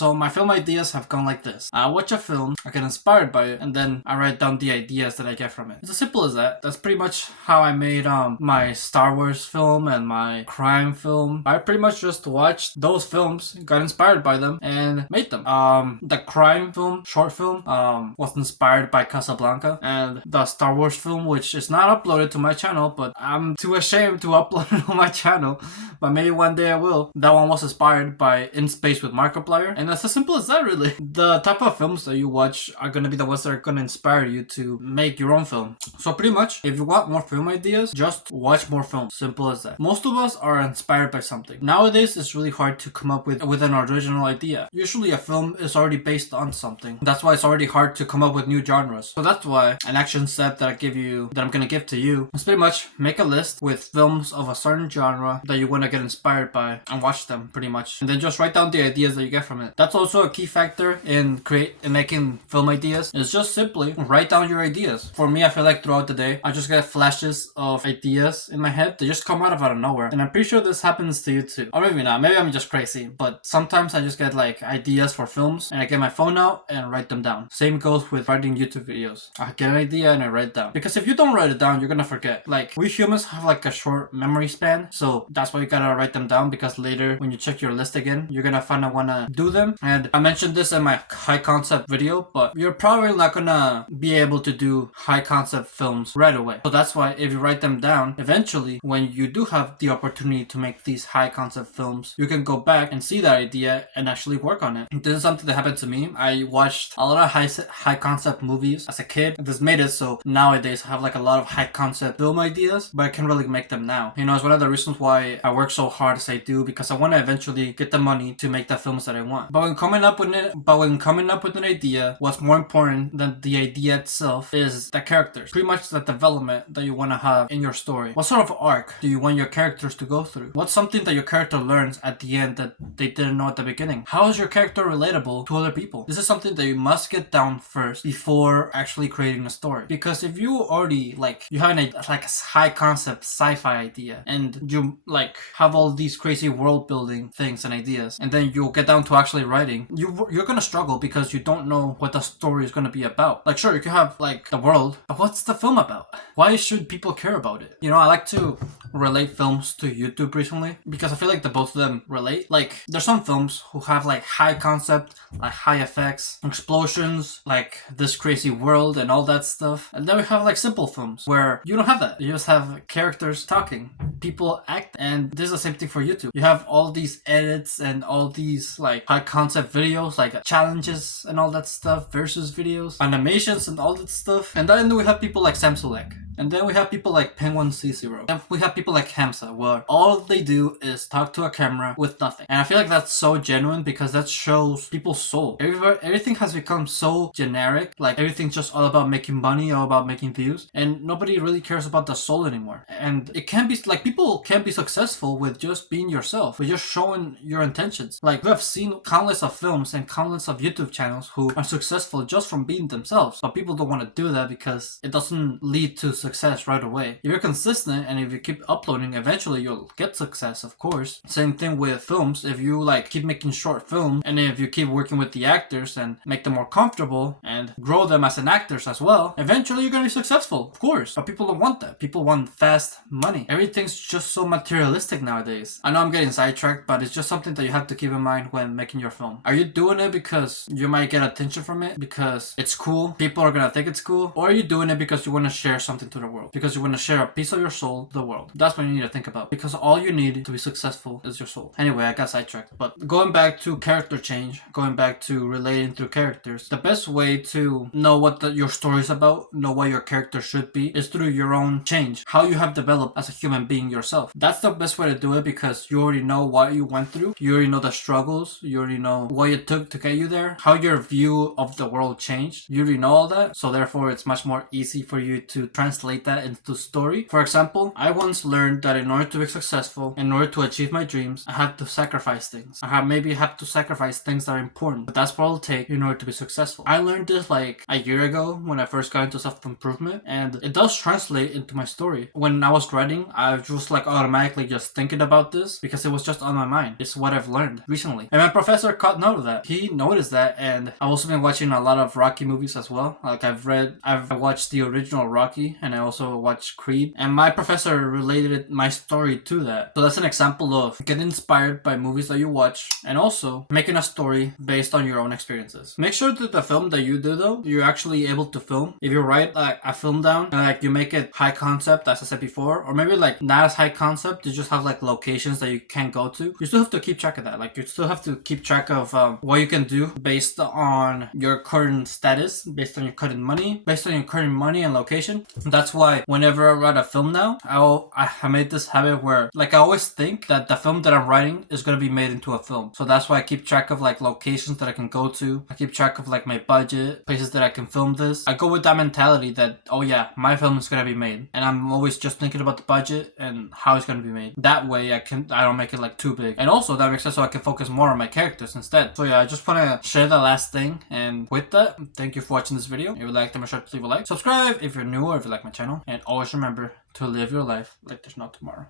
So my film ideas have gone like this. I watch a film, I get inspired by it, and then I write down the ideas that I get from it. It's as simple as that. That's pretty much how I made my Star Wars film and my crime film. I pretty much just watched those films, got inspired by them, and made them. The crime film, short film, was inspired by Casablanca, and the Star Wars film, which is not uploaded to my channel, but I'm too ashamed to upload it on my channel, but maybe one day I will. That one was inspired by In Space with Markiplier, and that's as simple as that, really. The type of films that you watch are gonna be the ones that are gonna inspire you to make your own film. So pretty much, if you want more film ideas, just watch more films. Simple as that. Most of us are inspired by something. Nowadays, it's really hard to come up with an original idea. Usually a film is already based on something. That's why it's already hard to come up with new genres. So that's why an action step that I'm gonna give to you is pretty much make a list with films of a certain genre that you wanna get inspired by and watch them pretty much. And then just write down the ideas that you get from it. That's also a key factor in making film ideas. It's just simply write down your ideas. For me, I feel like throughout the day, I just get flashes of ideas in my head. They just come out of nowhere. And I'm pretty sure this happens to you too. Or maybe not. Maybe I'm just crazy. But sometimes I just get like ideas for films and I get my phone out and write them down. Same goes with writing YouTube videos. I get an idea and I write it down. Because if you don't write it down, you're gonna forget. Like, we humans have like a short memory span. So that's why you gotta write them down, because later when you check your list again, you're gonna wanna do them. And I mentioned this in my high concept video, but you're probably not gonna be able to do high concept films right away. So that's why if you write them down, eventually when you do have the opportunity to make these high concept films, you can go back and see that idea and actually work on it. This is something that happened to me. I watched a lot of high concept movies as a kid. This made it so nowadays I have like a lot of high concept film ideas, but I can't really make them now. You know, it's one of the reasons why I work so hard as I do, because I want to eventually get the money to make the films that I want. But when coming up with an idea, what's more important than the idea itself is the characters. Pretty much the development that you want to have in your story. What sort of arc do you want your characters to go through? What's something that your character learns at the end that they didn't know at the beginning? How is your character relatable to other people? This is something that you must get down first before actually creating a story. Because if you already you have a high concept sci-fi idea and you have all these crazy world building things and ideas, and then you get down to actually writing, you're gonna struggle because you don't know what the story is gonna be about. Like, sure, you can have the world, but what's the film about? Why should people care about it? You know, I like to relate films to YouTube recently because I feel like the both of them relate. Like, there's some films who have high concept, high effects, explosions, this crazy world and all that stuff. And then we have simple films where you don't have that. You just have characters talking, people act, and this is the same thing for YouTube. You have all these edits and all these high concept videos, challenges and all that stuff, versus videos, animations and all that stuff. And then we have people like Samsulek. And then we have people like Penguin C0. And we have people like Hamza, where all they do is talk to a camera with nothing. And I feel like that's so genuine because that shows people's soul. Everything has become so generic. Everything's just all about making money, all about making views. And nobody really cares about the soul anymore. And it can be, people can be successful with just being yourself, with just showing your intentions. We have seen countless of films and countless of YouTube channels who are successful just from being themselves. But people don't want to do that because it doesn't lead to success right away. If you're consistent and if you keep uploading, eventually you'll get success, of course. Same thing with films. If you keep making short films, and if you keep working with the actors and make them more comfortable and grow them as an actors as well, eventually you're gonna be successful, of course. But people don't want that. People want fast money. Everything's just so materialistic nowadays. I know I'm getting sidetracked, but it's just something that you have to keep in mind when making your film. Are you doing it because you might get attention from it, because it's cool, people are gonna think it's cool, or are you doing it because you want to share something to the world, because you want to share a piece of your soul to the world? That's what you need to think about, because all you need to be successful is your soul. Anyway, I got sidetracked. But going back to character change, going back to relating through characters, the best way to know what your story is about, know what your character should be, is through your own change, how you have developed as a human being yourself. That's the best way to do it, because you already know what you went through, you already know the struggles, you already know what it took to get you there, how your view of the world changed, you already know all that. So therefore it's much more easy for you to translate translate that into story. For example, I once learned that in order to be successful, in order to achieve my dreams, I have to sacrifice things. Maybe have to sacrifice things that are important, but that's what it'll take in order to be successful. I learned this like a year ago when I first got into self-improvement, and it does translate into my story. When I was writing, I was just like automatically just thinking about this because it was just on my mind. It's what I've learned recently. And my professor caught note of that. He noticed that, and I've also been watching a lot of Rocky movies as well. Like I've watched the original Rocky, and I also watched Creed, and my professor related my story to that. So that's an example of getting inspired by movies that you watch, and also making a story based on your own experiences. Make sure that the film that you do though, you're actually able to film. If you write like a film down and like you make it high concept, as I said before, or maybe like not as high concept, you just have like locations that you can't go to, you still have to keep track of that. Like you still have to keep track of what you can do based on your current status, based on your current money, and location. That's why whenever I write a film now, I made this habit where like I always think that the film that I'm writing is going to be made into a film. So that's why I keep track of like locations that I can go to. I keep track of like my budget, places that I can film this. I go with that mentality that, oh yeah, my film is going to be made. And I'm always just thinking about the budget and how it's going to be made. That way I don't make it like too big. And also that makes sense so I can focus more on my characters instead. So yeah, I just want to share the last thing. And with that, thank you for watching this video. If you liked it, make sure to leave a like. Subscribe if you're new or if you like my channel. And always remember to live your life like there's no tomorrow.